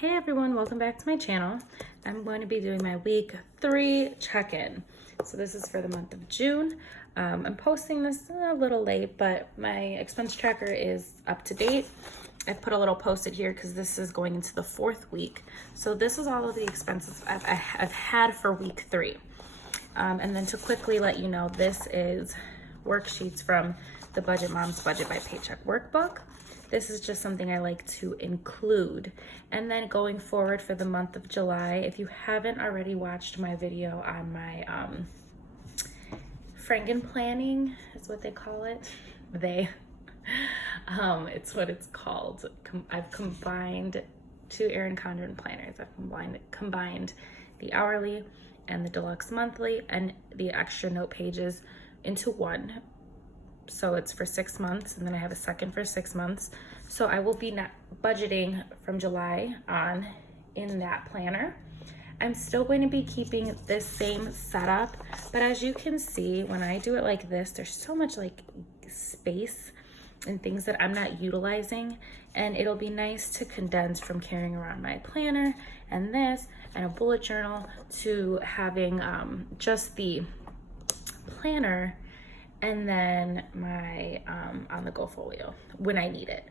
Hey everyone, welcome back to my channel. I'm going to be doing my week 3 check-in. So this is for the month of June. I'm posting this a little late, but my expense tracker is up to date. I've put a little post-it here because this is going into the 4th week. So this is all of the expenses I've had for week 3. And then to quickly let you know, this is worksheets from the Budget Moms Budget by Paycheck workbook. This is just something I like to include. And then going forward for the month of July, if you haven't already watched my video on my Franken planning, is what they call it. It's what it's called. I've combined 2 Erin Condren planners. I've combined the hourly and the deluxe monthly and the extra note pages into one. So it's for 6 months, and then I have a second for 6 months. So I will be not budgeting from July on in that planner. I'm still going to be keeping this same setup, but as you can see, when I do it like this, there's so much like space and things that I'm not utilizing, and it'll be nice to condense from carrying around my planner and this and a bullet journal to having just the planner and then my on-the-go folio when I need it.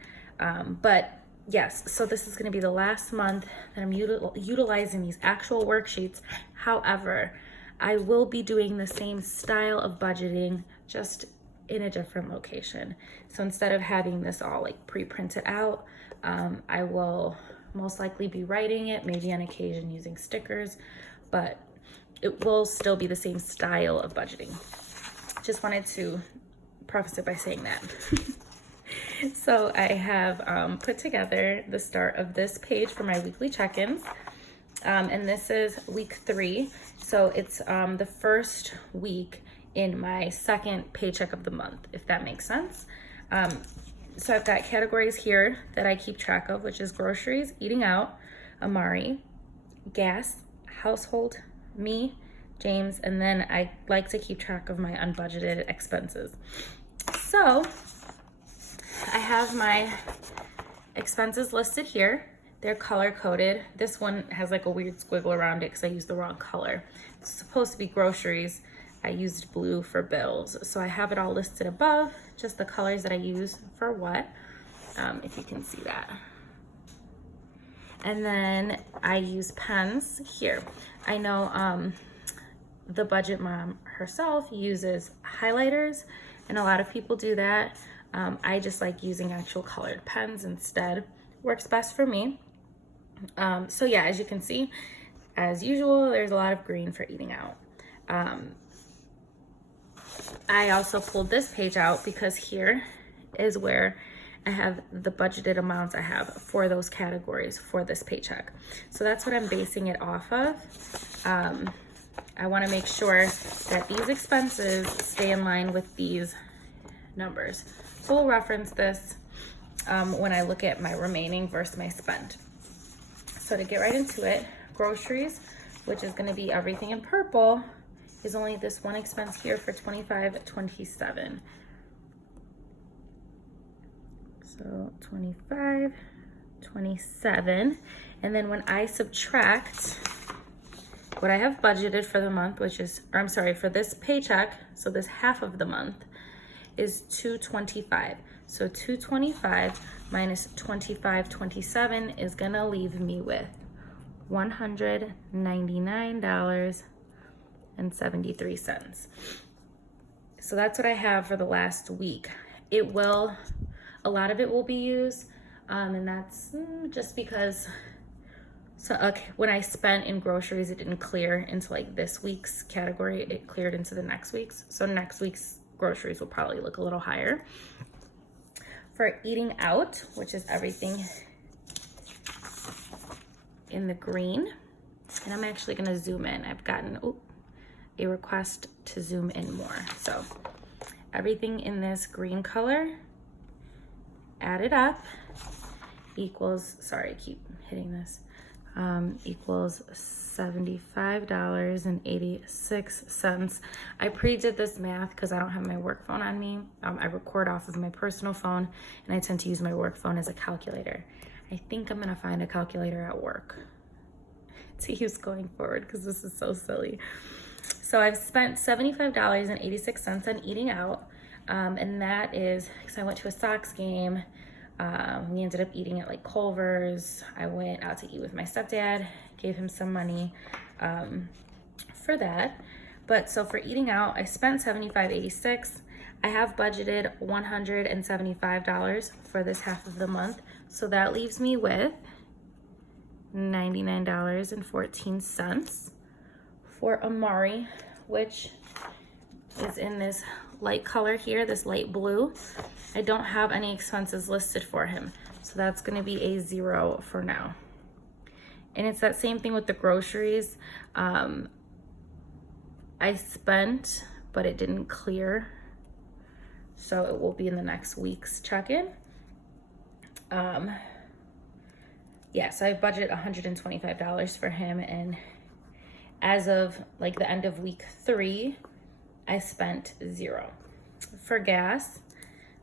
But yes, so this is gonna be the last month that I'm utilizing these actual worksheets. However, I will be doing the same style of budgeting, just in a different location. So instead of having this all like pre-printed out, I will most likely be writing it, maybe on occasion using stickers, but it will still be the same style of budgeting. Just wanted to preface it by saying that. So I have put together the start of this page for my weekly check-ins. And this is week 3. So it's the first week in my second paycheck of the month, if that makes sense. So I've got categories here that I keep track of, which is groceries, eating out, Amari, gas, household, me, James, and then I like to keep track of my unbudgeted expenses. So I have my expenses listed here. They're color coded. This one has like a weird squiggle around it because I used the wrong color. It's supposed to be groceries. I used blue for bills. So I have it all listed above, just the colors that I use for what, if you can see that. And then I use pens here. I know the budget mom herself uses highlighters, and a lot of people do that. I just like using actual colored pens instead. Works best for me. So yeah, as you can see, as usual, there's a lot of green for eating out. I also pulled this page out because here is where I have the budgeted amounts I have for those categories for this paycheck. So that's what I'm basing it off of. I want to make sure that these expenses stay in line with these numbers. So we'll reference this when I look at my remaining versus my spend. So to get right into it, groceries, which is going to be everything in purple, is only this one expense here for $25.27. So $25.27, and then when I subtract what I have budgeted for the month, which is, or I'm sorry, for this paycheck, so this half of the month is $225. So $225 minus $25.27 is gonna leave me with $199.73. So that's what I have for the last week. It will, a lot of it will be used, and that's just because when I spent in groceries, it didn't clear into like this week's category, it cleared into the next week's. So next week's groceries will probably look a little higher. For eating out, which is everything in the green, and I'm actually gonna zoom in. I've gotten a request to zoom in more. So everything in this green color added up equals, sorry, I keep hitting this, equals $75.86. I pre-did this math because I don't have my work phone on me. I record off of my personal phone, and I tend to use my work phone as a calculator. I think I'm gonna find a calculator at work to use going forward because this is so silly. So I've spent $75.86 on eating out. And that is because I went to a Sox game. We ended up eating at like Culver's. I went out to eat with my stepdad, gave him some money for that. But so for eating out, I spent $75.86. I have budgeted $175 for this half of the month. So that leaves me with $99.14 for Amari, which is in this light color here, this light blue. I don't have any expenses listed for him, so that's gonna be a 0 for now. And it's that same thing with the groceries. I spent, but it didn't clear, so it will be in the next week's check-in. Yeah, so I budgeted $125 for him, and as of like the end of week 3, I spent 0. For gas,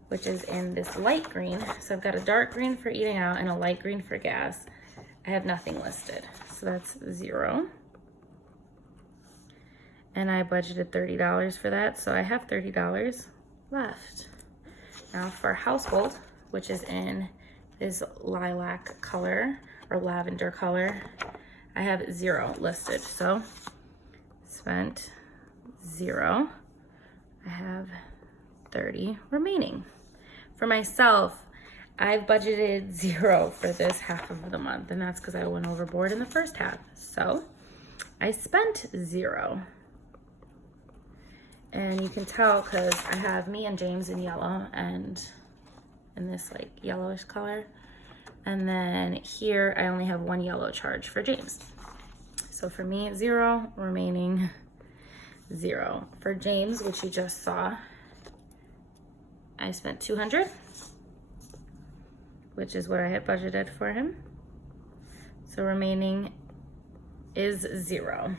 which is in this light green, so I've got a dark green for eating out and a light green for gas. I have nothing listed, so that's 0. And I budgeted $30 for that, so I have $30 left. Now for household, which is in this lilac color or lavender color, I have 0 listed, so spent 0. I have 30 remaining. For myself, I've budgeted 0 for this half of the month, and that's because I went overboard in the first half. So I spent 0. And you can tell because I have me and James in yellow and in this like yellowish color. And then here I only have 1 yellow charge for James. So for me, 0, remaining 0. For James, which you just saw, I spent $200, which is what I had budgeted for him. So remaining is 0.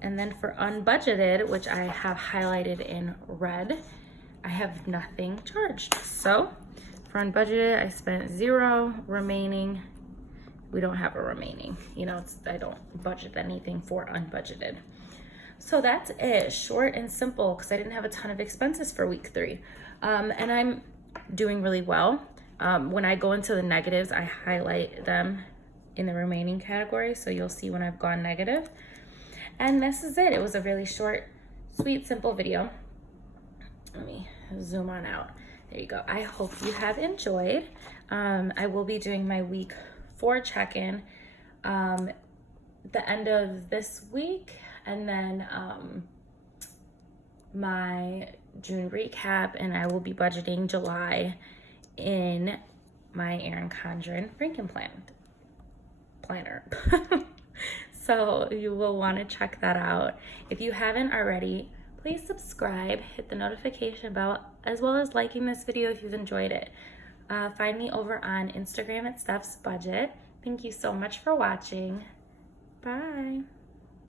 And then for unbudgeted, which I have highlighted in red, I have nothing charged. So for unbudgeted, I spent 0, remaining, we don't have a remaining. You know, I don't budget anything for unbudgeted. So that's it, short and simple, because I didn't have a ton of expenses for week 3. And I'm doing really well. When I go into the negatives, I highlight them in the remaining category, so you'll see when I've gone negative. And this is it. It was a really short, sweet, simple video. Let me zoom on out. There you go. I hope you have enjoyed. I will be doing my week 4 check-in the end of this week, and then my June recap, and I will be budgeting July in my Erin Condren Franken planner. So you will want to check that out. If you haven't already, please subscribe, hit the notification bell, as well as liking this video if you've enjoyed it. Find me over on Instagram at Steph's Budget. Thank you so much for watching. Bye.